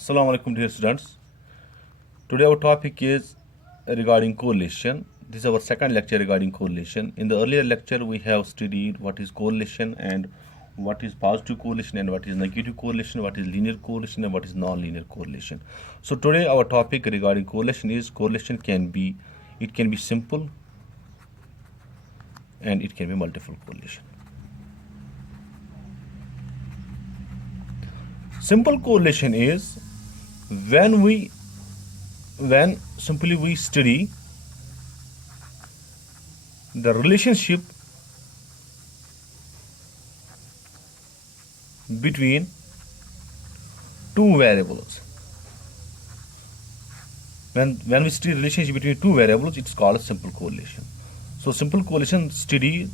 Assalamu alaikum dear students. Today our topic is regarding correlation. This is our second lecture regarding correlation. In the earlier lecture we have studied what is correlation and what is positive correlation and what is negative correlation, what is linear correlation and what is non-linear correlation. So today our topic regarding correlation is correlation can be simple and it can be multiple correlation. Simple correlation is when simply we study the relationship between two variables. When we study relationship between two variables, it's called a simple correlation. So simple correlation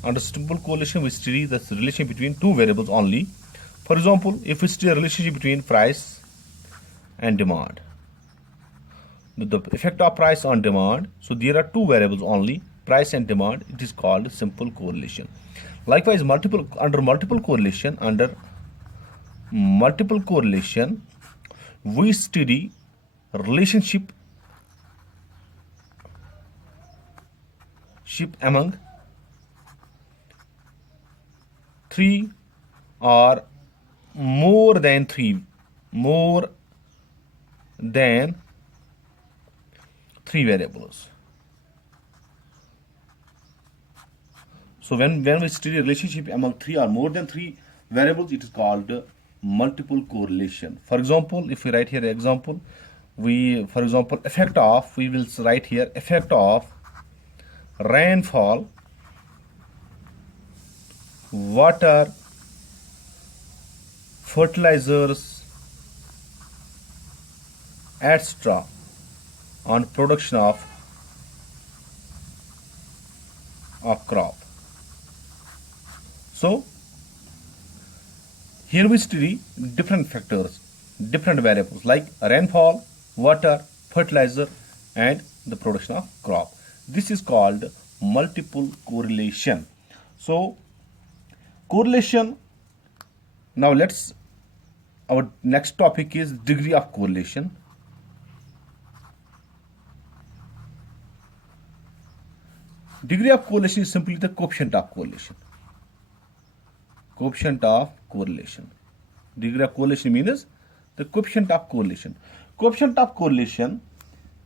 under simple correlation we study the relation between two variables only. For example, if we study a relationship between price and demand, the effect of price on demand, so there are two variables only, price and demand, it is called simple correlation. Likewise, under multiple correlation we study relationship among three or more than three variables. So when we study a relationship among three or more than three variables, it is called multiple correlation. For example, if we write here example, we will write here effect of rainfall, water, fertilizers, etc. on production of crop. So here we study different factors, different variables like rainfall, water, fertilizer and the production of crop. This is called multiple correlation. So correlation, now our next topic is degree of correlation. Degree of correlation is simply the coefficient of correlation. Coefficient of correlation. Degree of correlation means the coefficient of correlation. Coefficient of correlation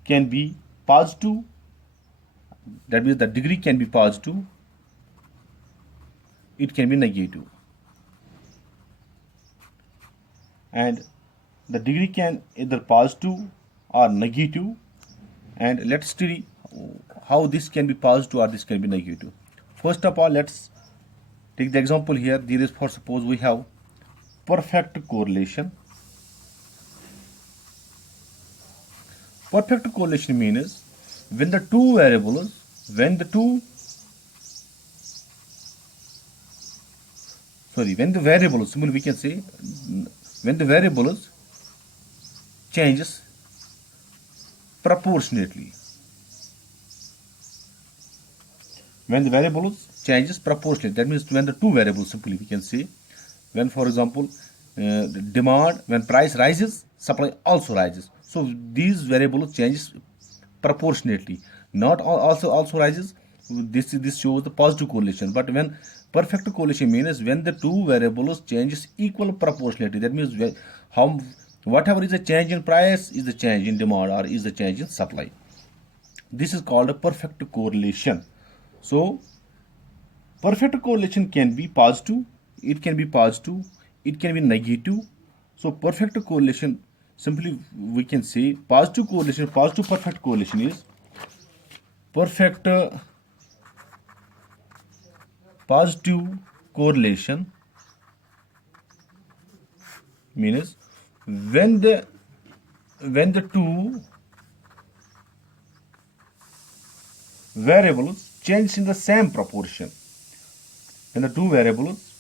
can be positive, that means the degree can be positive, it can be negative. And the degree can either positive or negative, and let's study how this can be positive or this can be negative. First of all, let's take the example here. There is, for suppose we have perfect correlation. Perfect correlation means when the variables, simply we can say when the variables changes proportionately. When the variables changes proportionally, that means when the two variables, simply we can say, when for example demand, when price rises, supply also rises. So these variables changes proportionately, not also rises. This shows the positive correlation. But when perfect correlation means when the two variables changes equal proportionality, that means whatever is the change in price is the change in demand or is the change in supply. This is called a perfect correlation. So perfect correlation can be positive, it can be negative. So perfect correlation, simply we can say positive perfect correlation is positive correlation means when the two variables change in the same proportion. When the two variables,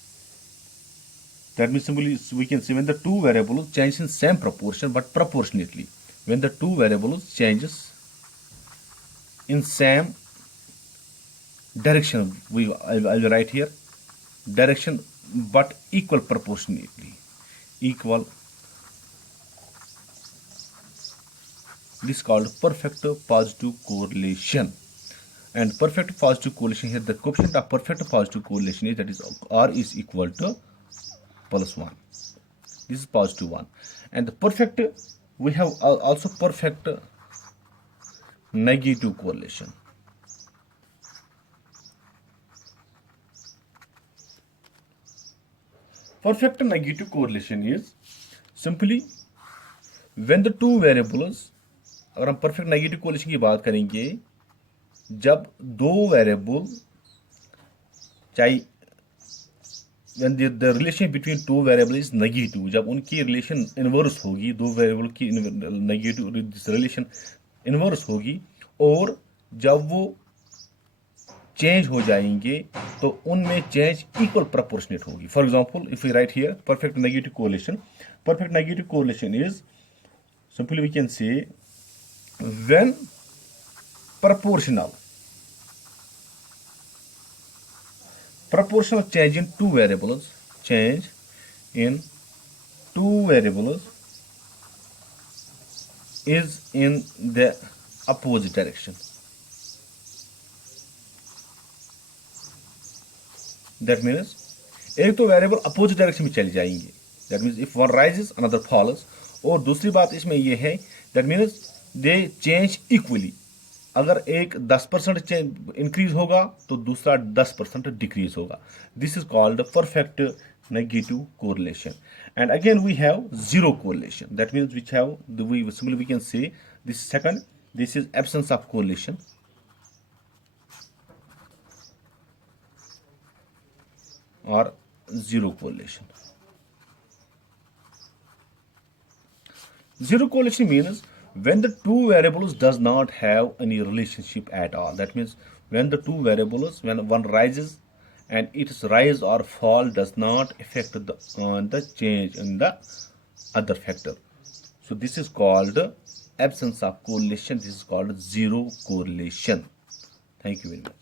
that means simply we can say when the two variables change in same proportion but proportionately. When the two variables changes in same direction, I will write here direction but equal proportionately. This is called perfect positive correlation. And perfect positive correlation here, the coefficient of perfect positive correlation is, that is R is equal to +1. This is positive one. And the perfect, we have also perfect negative correlation. Perfect negative correlation is simply when the two variables, अगर हम perfect negative correlation की बात करेंगे, जब दो variable, चाहे when the relation between two variable is negative, जब उनकी रिलेशन इनवर्स होगी, दो वेरिएबल की नेगेटिव रिलेशन इनवर्स होगी, और जब वो चेंज हो जाएंगे तो उनमें चेंज इक्वल प्रोपोर्शनेट होगी. For example, if we write here perfect negative correlation is simply we can say when proportional change in two variables is in the opposite direction. That means एक तो variable opposite direction में चली जाएंगे, that means if one rises another falls. और दूसरी बात इसमें यह है, that means they change equally. अगर एक 10% इंक्रीज होगा तो दूसरा 10% डिक्रीज होगा. This is called perfect negative correlation. And again we have zero correlation, that means which have we can say this second, this is absence of correlation. Or zero correlation. Zero correlation means when the two variables does not have any relationship at all. That means when the two variables, when one rises and its rise or fall does not affect the change in the other factor. So this is called absence of correlation. This is called zero correlation. Thank you very much.